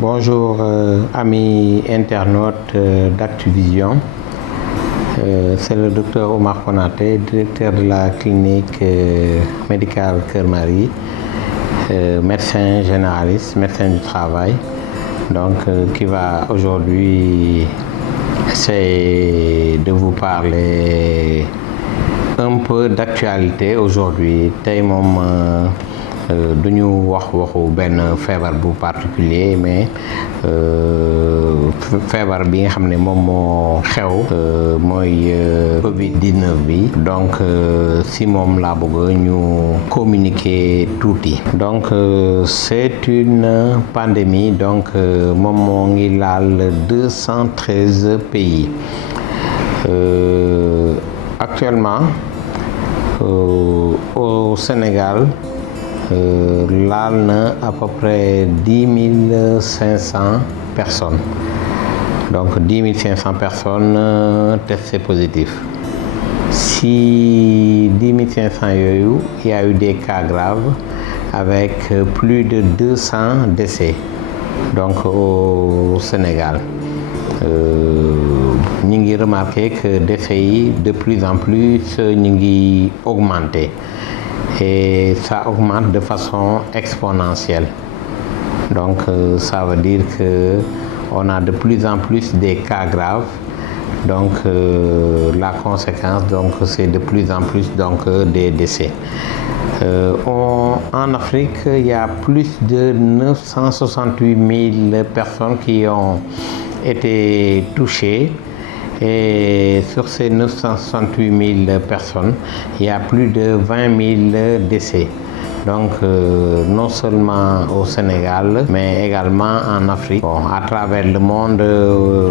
Bonjour amis internautes d'Actuvision, c'est le docteur Omar Konaté, directeur de la clinique médicale Keur Marie, médecin généraliste, médecin du travail, donc qui va aujourd'hui essayer de vous parler un peu d'actualité aujourd'hui. Tey moom duñu waxu benn feebar bu particulier mais feebar bi nga xam ne moom moo xew mooy Covid-19 bi donc si moom laa bëgg ñu communiquer tuuti. Donc c'est une pandémie donc moom moo ngi laal 213 pays actuellement au Sénégal. Laal na à peu près 10 500 personnes donc 10 500 personnes testées positives. Si 10 500 yooyu il y a eu des cas graves avec plus de 200 décès donc au Sénégal. Ñu ngi remarqué que décès yi de plus en plus ñu ngi augmenter. Et ça augmente de façon exponentielle. Donc ça veut dire que on a de plus en plus des cas graves. Donc la conséquence donc c'est de plus en plus donc des décès. En Afrique, il y a plus de 968 000 personnes qui ont été touchées. Et sur ces 968 000 personnes, il y a plus de 20 000 décès. Donc non seulement au Sénégal, mais également en Afrique. Bon, à travers le monde,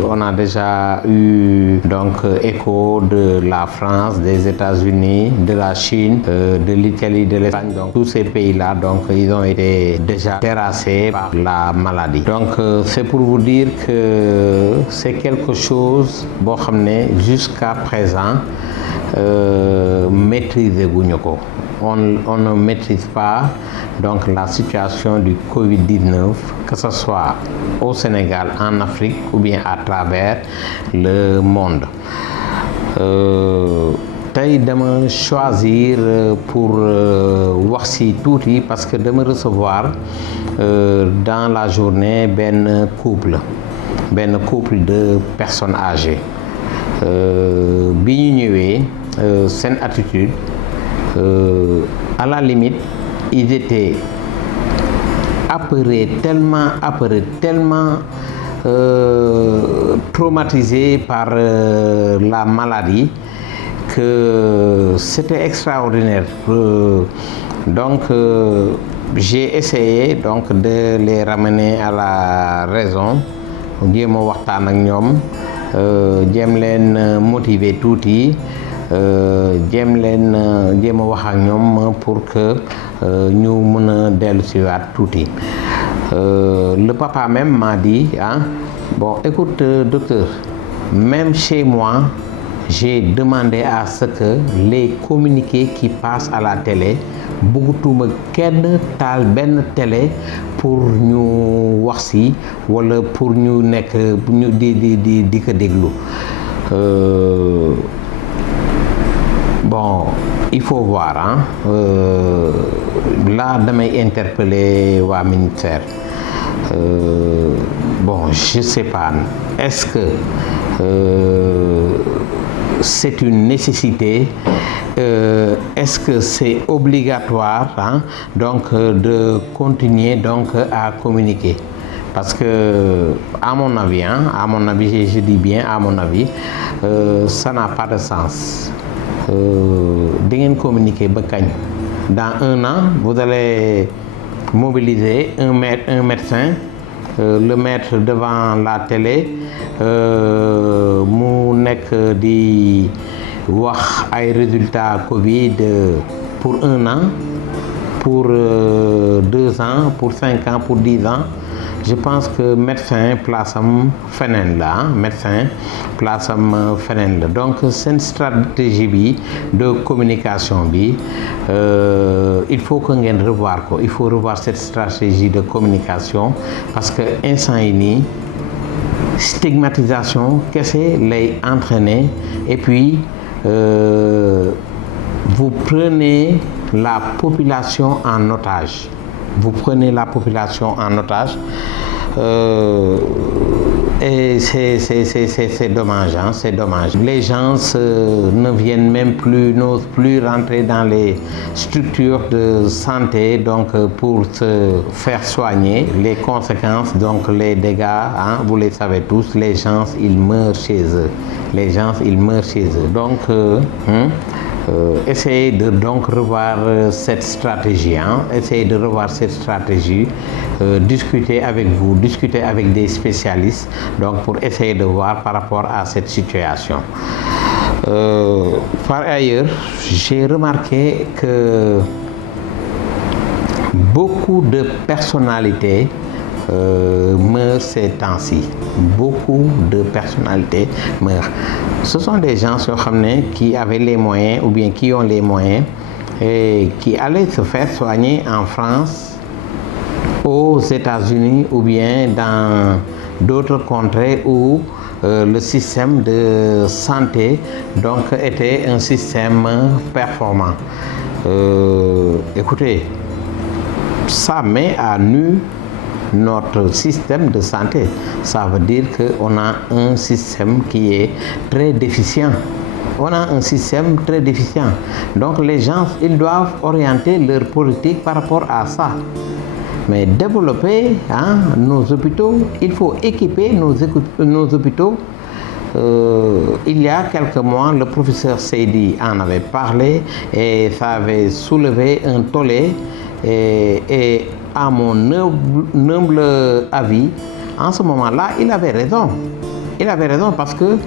on a déjà eu donc écho de la France, des États-Unis, de la Chine, de l'Italie, de l'Espagne. Donc tous ces pays-là, donc ils ont été déjà terrassés par la maladie. Donc c'est pour vous dire que c'est quelque chose boo xam ne jusqu'à présent maîtriser guñu ko. On ne maîtrise pas donc la situation du Covid-19, que ce soit au Sénégal, en Afrique ou bien à travers le monde. Tey dama choisir pour wax ci tuuti parce que dama recevoir dans la journée benn couple de personnes âgées bi ñu ñëwee seen attitude. À la limite, ils étaient apeurés, tellement traumatisés par la maladie que c'était extraordinaire. Donc, j'ai essayé donc de les ramener à la raison, jéem a waxtaan ak ñoom, jéem leen motiver tuuti. Jéem a wax ak ñoom pour que ñu mën a dellu si waat tuuti. Le papa même m'a dit bon écoute docteur, même chez moi j'ai demandé à ce que les communiqués qui passent à la télé bëggatuma kenn taal benn télé pour ñu wax si wala pour ñu nekk ñu di ko déglu. Bon, il faut voir là damay interpeller waa ministère. Bon, je sais pas, est-ce que c'est une nécessité, est-ce que c'est obligatoire donc de continuer donc à communiquer? Parce que à mon avis, je dis bien à mon avis, ça n'a pas de sens. Di ngeen communiquer ba kañ? Dans un an, vous allez mobiliser un médecin, le mettre devant la télé, mu nekk di wax ay résultats Covid pour un an, pour 2 ans, pour 5 ans, pour 10 ans. je pense que médecin place am feneen la médecin place am feneen la donc seen stratégie bi de communication bi il faut que ngeen revoir ko il faut revoir cette stratégie de communication parce que instant yi nii stigmatisation kese lay entraîner et puis vous prenez la population en otage. Vous prenez la population en otage et c'est dommage, hein, c'est dommage. Les gens ne viennent même plus, n'osent plus rentrer dans les structures de santé donc pour se faire soigner. Les conséquences, donc les dégâts, hein, vous les savez tous, les gens ils meurent chez eux. Les gens ils meurent chez eux. Donc essayez de donc revoir cette stratégie, hein? Essayez de revoir cette stratégie, discuter avec vous, discuter avec des spécialistes donc pour essayer de voir par rapport à cette situation. Par ailleurs, j'ai remarqué que beaucoup de personnalités meurent ces temps-ci. Beaucoup de personnalités meurent. Ce sont des gens qui avaient les moyens ou bien qui ont les moyens et qui allaient se faire soigner en France, aux États-Unis ou bien dans d'autres contrées où le système de santé donc était un système performant. Écoutez, ça met à nu notre système de santé. Ça veut dire qu'on a un système qui est très déficient. On a un système très déficient. Donc les gens, ils doivent orienter leur politique par rapport à ça. Mais développer nos hôpitaux, il faut équiper nos hôpitaux. Il y a quelques mois, le professeur Seydi en avait parlé et ça avait soulevé un tollé et à mon humble avis, en ce moment-là, il avait raison. Il avait raison parce que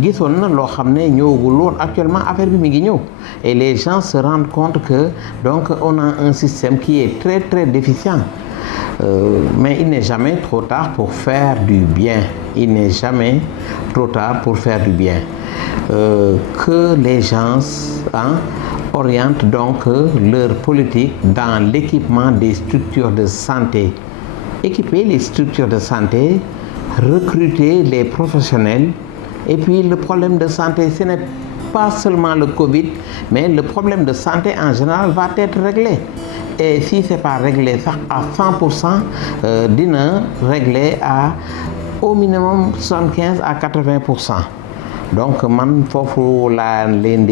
gisoon na loo xam ne ñëwagul woon actuellement affaire bi mi ngi ñëw et les gens se rendent compte que donc on a un système qui est très très déficient. Mais il n'est jamais trop tard pour faire du bien. Il n'est jamais trop tard pour faire du bien. Que les gens orientent donc leur politique dans l'équipement des structures de santé. Équiper les structures de santé, recruter les professionnels et puis le problème de santé, ce n'est pas seulement le Covid, mais le problème de santé en général va être réglé. Et si ce n'est pas réglé à 100%, dina réglé à au minimum 75 à 80%. Donc man foofu laa leen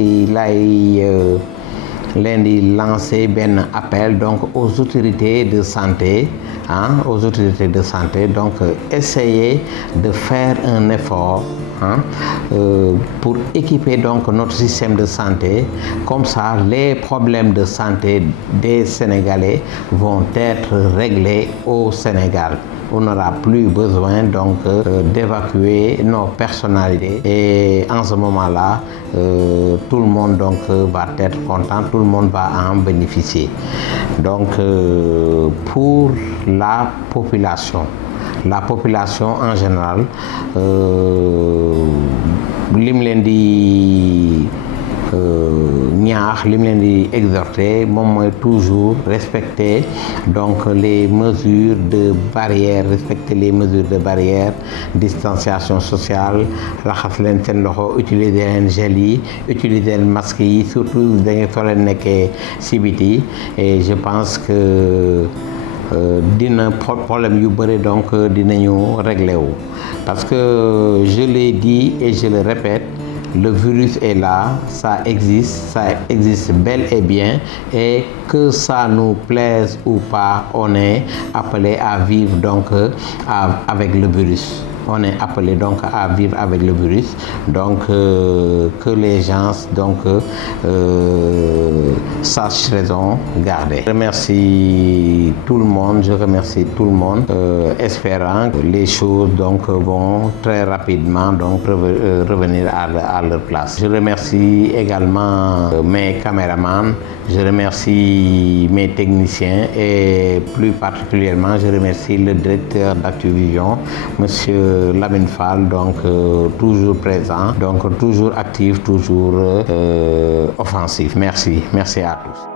di lancer benn appel donc aux autorités de santé aux autorités de santé donc essayer de faire un effort pour équiper donc notre système de santé. Comme ça les problèmes de santé des Sénégalais vont être réglés au Sénégal. On n'aura plus besoin donc d'évacuer nos personnalités et en ce moment-là tout le monde donc va être content, tout le monde va en bénéficier. Donc pour la population en général lim leen di ñaax lim leen di exhorter moom mooy toujours respecter donc les mesures de barrière, respecter les mesures de barrière, distanciation sociale, raxas leen seen loxo, utiliser leen gel yi, utiliser leen masque yi, surtout da ngeen soo leen nekkee ci biti. Et je pense que dina problème yu bëri donc dinañu régler wu parce que je l'ai dit et je le répète, le virus est là, ça existe bel et bien et que ça nous plaise ou pas, on est appelé à vivre donc avec le virus. on est appelé donc à vivre avec le virus. Donc que les gens donc sachent raison garder. Je remercie tout le monde, espérant que les choses donc vont très rapidement donc revenir à leur place. Je remercie également mes caméramans, je remercie mes techniciens et plus particulièrement je remercie le directeur d'Actuvision, Monsieur Lamine Fall, donc toujours présent, donc toujours actif, toujours offensif. Merci à tous.